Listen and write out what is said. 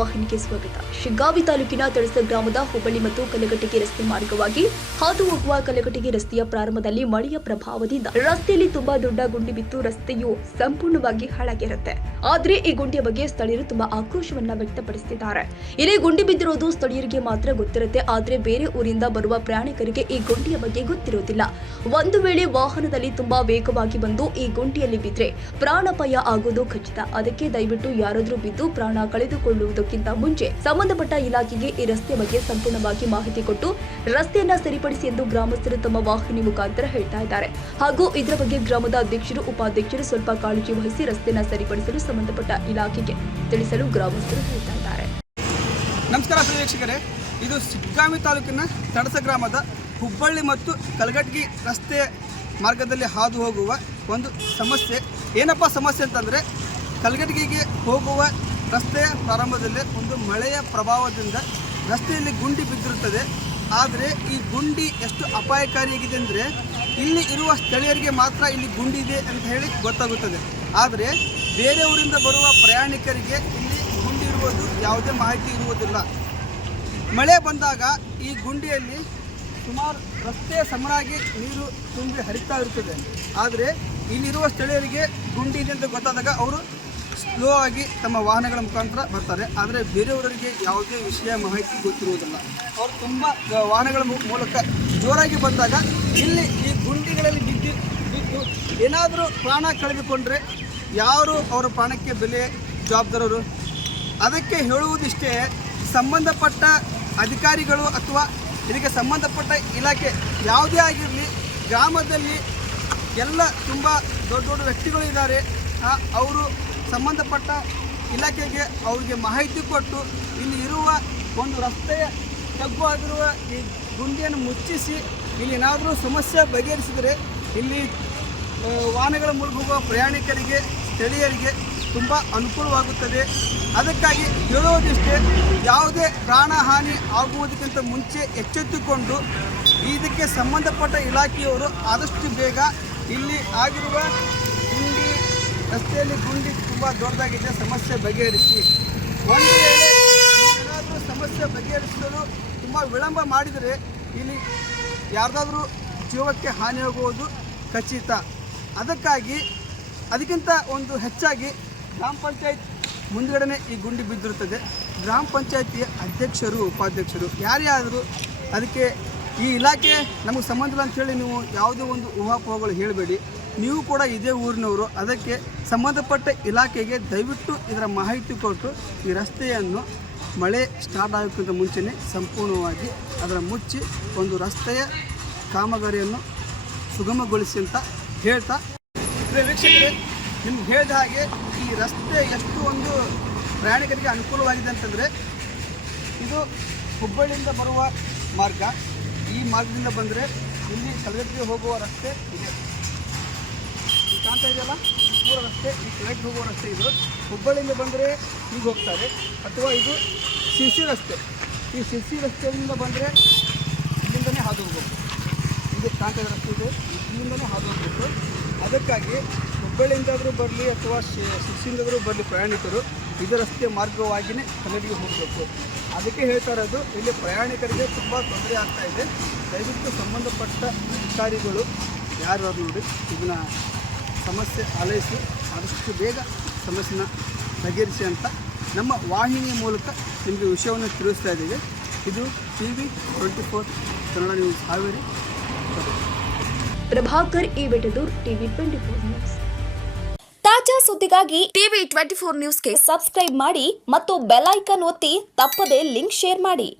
ವಾಹಿನಿಗೆ ಸ್ವಾಗತ ಶಿಗ್ಗಾವಿ ತಾಲೂಕಿನ ತಳಸ ಗ್ರಾಮದ ಹುಬ್ಬಳ್ಳಿ ಮತ್ತು ಕಲಘಟಗಿ ರಸ್ತೆ ಮಾರ್ಗವಾಗಿ ಹಾದು ಹೋಗುವ ಕಲಘಟಗಿ ರಸ್ತೆಯ ಪ್ರಾರಂಭದಲ್ಲಿ ಮಳೆಯ ಪ್ರಭಾವದಿಂದ ರಸ್ತೆಯಲ್ಲಿ ತುಂಬಾ ದೊಡ್ಡ ಗುಂಡಿ ಬಿದ್ದು ರಸ್ತೆಯು ಸಂಪೂರ್ಣವಾಗಿ ಹಾಳಾಗಿರುತ್ತೆ. ಆದ್ರೆ ಈ ಗುಂಡಿಯ ಬಗ್ಗೆ ಸ್ಥಳೀಯರು ತುಂಬಾ ಆಕ್ರೋಶವನ್ನ ವ್ಯಕ್ತಪಡಿಸುತ್ತಿದ್ದಾರೆ ಇಲ್ಲಿ ಗುಂಡಿ ಬಿದ್ದಿರೋದು ಸ್ಥಳೀಯರಿಗೆ ಮಾತ್ರ ಗೊತ್ತಿರುತ್ತೆ. ಆದ್ರೆ ಬೇರೆ ಊರಿಂದ ಬರುವ ಪ್ರಯಾಣಿಕರಿಗೆ ಈ ಗುಂಡಿಯ ಬಗ್ಗೆ ಗೊತ್ತಿರುವುದಿಲ್ಲ ಒಂದು ವೇಳೆ ವಾಹನದಲ್ಲಿ ತುಂಬಾ ವೇಗವಾಗಿ ಬಂದು ಈ ಗುಂಡಿಯಲ್ಲಿ ಬಿದ್ರೆ ಪ್ರಾಣಾಪಾಯ ಆಗೋದು ಖಚಿತ. ಅದಕ್ಕೆ ದಯವಿಟ್ಟು ಯಾರಾದರೂ ಬಿದ್ದು ಪ್ರಾಣ ಕಳೆದುಕೊಳ್ಳುವುದಕ್ಕಿಂತ ಮುಂಚೆ ಸಂಬಂಧಪಟ್ಟ ಇಲಾಖೆಗೆ ಈ ರಸ್ತೆ ಬಗ್ಗೆ ಸಂಪೂರ್ಣವಾಗಿ ಮಾಹಿತಿ ಕೊಟ್ಟು ರಸ್ತೆಯನ್ನ ಸರಿಪಡಿಸಿ ಎಂದು ಗ್ರಾಮಸ್ಥರು ತಮ್ಮ ವಾಹಿನಿ ಮುಖಾಂತರ ಹೇಳ್ತಾ ಇದ್ದಾರೆ. ಹಾಗೂ ಇದರ ಬಗ್ಗೆ ಗ್ರಾಮದ ಅಧ್ಯಕ್ಷರು, ಉಪಾಧ್ಯಕ್ಷರು ಸ್ವಲ್ಪ ಕಾಳಜಿ ವಹಿಸಿ ರಸ್ತೆಯನ್ನ ಸರಿಪಡಿಸಲು ಸಂಬಂಧಪಟ್ಟ ಇಲಾಖೆಗೆ ತಿಳಿಸಲು ಗ್ರಾಮಸ್ಥರು ಹೇಳ್ತಾ ಇದ್ದಾರೆ. ನಮಸ್ಕಾರ ಪ್ರೇಕ್ಷಕರೇ ಇದು ಸಿಗ್ಗಾಮಿ ತಾಲೂಕಿನ ತಡಸ ಗ್ರಾಮದ ಹುಬ್ಬಳ್ಳಿ ಮತ್ತು ಕಲಗಟ್ಗಿ ರಸ್ತೆ ಮಾರ್ಗದಲ್ಲಿ ಹಾದು ಹೋಗುವ ಒಂದು ಸಮಸ್ಯೆ. ಏನಪ್ಪ ಸಮಸ್ಯೆ ಅಂತಂದರೆ ಕಲಗಟ್ಗಿಗೆ ಹೋಗುವ ರಸ್ತೆಯ ಪ್ರಾರಂಭದಲ್ಲೇ ಒಂದು ಮಳೆಯ ಪ್ರಭಾವದಿಂದ ರಸ್ತೆಯಲ್ಲಿ ಗುಂಡಿ ಬಿದ್ದಿರುತ್ತದೆ. ಆದರೆ ಈ ಗುಂಡಿ ಎಷ್ಟು ಅಪಾಯಕಾರಿಯಾಗಿದೆ ಅಂದರೆ ಇಲ್ಲಿ ಇರುವ ಸ್ಥಳೀಯರಿಗೆ ಮಾತ್ರ ಇಲ್ಲಿ ಗುಂಡಿ ಇದೆ ಅಂತ ಹೇಳಿ ಗೊತ್ತಾಗುತ್ತದೆ. ಆದರೆ ಬೇರೆ ಊರಿಂದ ಬರುವ ಪ್ರಯಾಣಿಕರಿಗೆ ಇಲ್ಲಿ ಗುಂಡಿ ಇರುವುದು ಯಾವುದೇ ಮಾಹಿತಿ ಇರುವುದಿಲ್ಲ. ಮಳೆ ಬಂದಾಗ ಈ ಗುಂಡಿಯಲ್ಲಿ ಸುಮಾರು ರಸ್ತೆಯ ಸಮನಾಗಿ ನೀರು ತುಂಬಿ ಹರಿತಾ ಇರುತ್ತದೆ. ಆದರೆ ಇಲ್ಲಿರುವ ಸ್ಥಳೀಯರಿಗೆ ಗುಂಡಿ ಇದೆ ಅಂತ ಗೊತ್ತಾದಾಗ ಅವರು ಸ್ಲೋ ಆಗಿ ತಮ್ಮ ವಾಹನಗಳ ಮುಖಾಂತರ ಬರ್ತಾರೆ. ಆದರೆ ಬೇರೆಯವರಿಗೆ ಯಾವುದೇ ವಿಷಯ ಮಾಹಿತಿ ಗೊತ್ತಿರುವುದಿಲ್ಲ. ಅವರು ತುಂಬ ವಾಹನಗಳ ಮೂಲಕ ಜೋರಾಗಿ ಬಂದಾಗ ಇಲ್ಲಿ ಈ ಗುಂಡಿಗಳಲ್ಲಿ ಬಿದ್ದು ಬಿದ್ದು ಏನಾದರೂ ಪ್ರಾಣ ಕಳೆದುಕೊಂಡ್ರೆ ಯಾರು ಅವರ ಪ್ರಾಣಕ್ಕೆ ಬೆಲೆ ಜವಾಬ್ದಾರರು? ಅದಕ್ಕೆ ಹೇಳುವುದಿಷ್ಟೇ, ಸಂಬಂಧಪಟ್ಟ ಅಧಿಕಾರಿಗಳು ಅಥವಾ ಇದಕ್ಕೆ ಸಂಬಂಧಪಟ್ಟ ಇಲಾಖೆ ಯಾವುದೇ ಆಗಿರಲಿ, ಗ್ರಾಮದಲ್ಲಿ ಎಲ್ಲ ತುಂಬ ದೊಡ್ಡ ದೊಡ್ಡ ವ್ಯಕ್ತಿಗಳು ಇದ್ದಾರೆ. ಅವರು ಸಂಬಂಧಪಟ್ಟ ಇಲಾಖೆಗೆ ಅವರಿಗೆ ಮಾಹಿತಿ ಕೊಟ್ಟು ಇಲ್ಲಿ ಇರುವ ಒಂದು ರಸ್ತೆಯ ತಗ್ಗು ಆಗಿರುವ ಈ ಗುಂಡಿಯನ್ನು ಮುಚ್ಚಿಸಿ ಇಲ್ಲಿ ಏನಾದರೂ ಸಮಸ್ಯೆ ಬಗೆಹರಿಸಿದರೆ ಇಲ್ಲಿ ವಾಹನಗಳ ಮೂಲಕ ಪ್ರಯಾಣಿಕರಿಗೆ, ಸ್ಥಳೀಯರಿಗೆ ತುಂಬ ಅನುಕೂಲವಾಗುತ್ತದೆ. ಅದಕ್ಕಾಗಿ ಹೇಳುವುದಿಷ್ಟೇ, ಯಾವುದೇ ಪ್ರಾಣಹಾನಿ ಆಗುವುದಕ್ಕಿಂತ ಮುಂಚೆ ಎಚ್ಚೆತ್ತುಕೊಂಡು ಇದಕ್ಕೆ ಸಂಬಂಧಪಟ್ಟ ಇಲಾಖೆಯವರು ಆದಷ್ಟು ಬೇಗ ಇಲ್ಲಿ ಆಗಿರುವ ರಸ್ತೆಯಲ್ಲಿ ಗುಂಡಿ ತುಂಬ ದೊಡ್ಡದಾಗಿದೆ, ಸಮಸ್ಯೆ ಬಗೆಹರಿಸಿ. ಒಂದು ವೇಳೆ ಏನಾದರೂ ಸಮಸ್ಯೆ ಬಗೆಹರಿಸಲು ತುಂಬ ವಿಳಂಬ ಮಾಡಿದರೆ ಇಲ್ಲಿ ಯಾರ್ದಾದರೂ ಜೀವಕ್ಕೆ ಹಾನಿಯಾಗುವುದು ಖಚಿತ. ಅದಕ್ಕಾಗಿ ಅದಕ್ಕಿಂತ ಒಂದು ಹೆಚ್ಚಾಗಿ ಗ್ರಾಮ ಪಂಚಾಯತ್ ಮುಂದಗಡೆ ಈ ಗುಂಡಿ ಬಿದ್ದಿರುತ್ತದೆ. ಗ್ರಾಮ ಪಂಚಾಯತಿಯ ಅಧ್ಯಕ್ಷರು, ಉಪಾಧ್ಯಕ್ಷರು ಯಾರ್ಯಾದರೂ ಅದಕ್ಕೆ ಈ ಇಲಾಖೆ ನಮಗೆ ಸಂಬಂಧ ಇಲ್ಲ ಅಂಥೇಳಿ ನೀವು ಯಾವುದೇ ಒಂದು ಊಹಾಪೋಹಗಳು ಹೇಳಬೇಡಿ. ನೀವು ಕೂಡ ಇದೇ ಊರಿನವರು. ಅದಕ್ಕೆ ಸಂಬಂಧಪಟ್ಟ ಇಲಾಖೆಗೆ ದಯವಿಟ್ಟು ಇದರ ಮಾಹಿತಿ ಕೊಟ್ಟು ಈ ರಸ್ತೆಯನ್ನು ಮಳೆ ಸ್ಟಾರ್ಟ್ ಆಗೋಕ್ಕಿಂತ ಮುಂಚೆನೇ ಸಂಪೂರ್ಣವಾಗಿ ಅದರ ಮುಚ್ಚಿ ಒಂದು ರಸ್ತೆಯ ಕಾಮಗಾರಿಯನ್ನು ಸುಗಮಗೊಳಿಸಿ ಅಂತ ಹೇಳ್ತಾ ವೀಕ್ಷಕರೇ, ನಿಮ್ಗೆ ಹೇಳಿದ ಹಾಗೆ ಈ ರಸ್ತೆ ಎಷ್ಟು ಒಂದು ಪ್ರಯಾಣಿಕರಿಗೆ ಅನುಕೂಲವಾಗಿದೆ ಅಂತಂದರೆ ಇದು ಹುಬ್ಬಳ್ಳಿಯಿಂದ ಬರುವ ಮಾರ್ಗ. ಈ ಮಾರ್ಗದಿಂದ ಬಂದರೆ ಇಲ್ಲಿ ಕಲಗಟ್ಟಿಗೆ ಹೋಗುವ ರಸ್ತೆ ಇದೆ. ಕಾಣ್ತಾ ಇದೆಯಲ್ಲ? ಮೂರ ರಸ್ತೆ ಈ ಕೆಳಗೆ ಹೋಗುವ ರಸ್ತೆ ಇದು. ಹುಬ್ಬಳ್ಳಿಯಿಂದ ಬಂದರೆ ಹೀಗೆ ಹೋಗ್ತಾರೆ. ಅಥವಾ ಇದು ಸಿಸಿ ರಸ್ತೆ. ಈ ಸಿಸಿ ರಸ್ತೆಯಿಂದ ಬಂದರೆ ಇಲ್ಲಿಂದನೇ ಹಾದು ಹೋಗಬೇಕು. ಇದು ಕಾಂತದ ರಸ್ತೆ ಇದೆ. ಇಲ್ಲಿಂದನೇ ಹಾದು ಹೋಗಬೇಕು. ಅದಕ್ಕಾಗಿ ಹುಬ್ಬಳ್ಳಿಯಿಂದಾದರೂ ಬರಲಿ ಅಥವಾ ಶಿರ್ಸಿಯಿಂದಾದರೂ ಬರಲಿ ಪ್ರಯಾಣಿಕರು ಇದು ರಸ್ತೆ ಮಾರ್ಗವಾಗಿಯೇ ಕನ್ನಡಿಗೆ ಹೋಗಬೇಕು. ಅದಕ್ಕೆ ಹೇಳ್ತಾ ಇರೋದು, ಇಲ್ಲಿ ಪ್ರಯಾಣಿಕರಿಗೆ ತುಂಬ ತೊಂದರೆ ಆಗ್ತಾ ಇದೆ. ದಯವಿಟ್ಟು ಸಂಬಂಧಪಟ್ಟ ಅಧಿಕಾರಿಗಳು ಯಾರು ನೋಡಿ ಇದನ್ನ ಸಮಸ್ಯೆ ಆಲೈಸಿ ಆದಷ್ಟು ಬೇಗ ಸಮಸ್ಯೆನ ಬಗೆಹರಿಸಿ ಅಂತ ನಮ್ಮ ವಾಹಿನಿಯ ಮೂಲಕ ನಿಮಗೆ ವಿಷಯವನ್ನು ತಿಳಿಸ್ತಾ ಇದ್ದೀವಿ. ಇದು T V twenty four Kannada news Haveri. Prabhakar E Betadur TV twenty four news. ತಾಜಾ ಸುದ್ದಿಗಾಗಿ ಟಿವಿ ಟ್ವೆಂಟಿ ಫೋರ್ ನ್ಯೂಸ್ಗೆ ಸಬ್ಸ್ಕ್ರೈಬ್ ಮಾಡಿ ಮತ್ತು ಬೆಲ್ ಐಕನ್ ಒತ್ತಿ ತಪ್ಪದೇ ಲಿಂಕ್ ಶೇರ್ ಮಾಡಿ.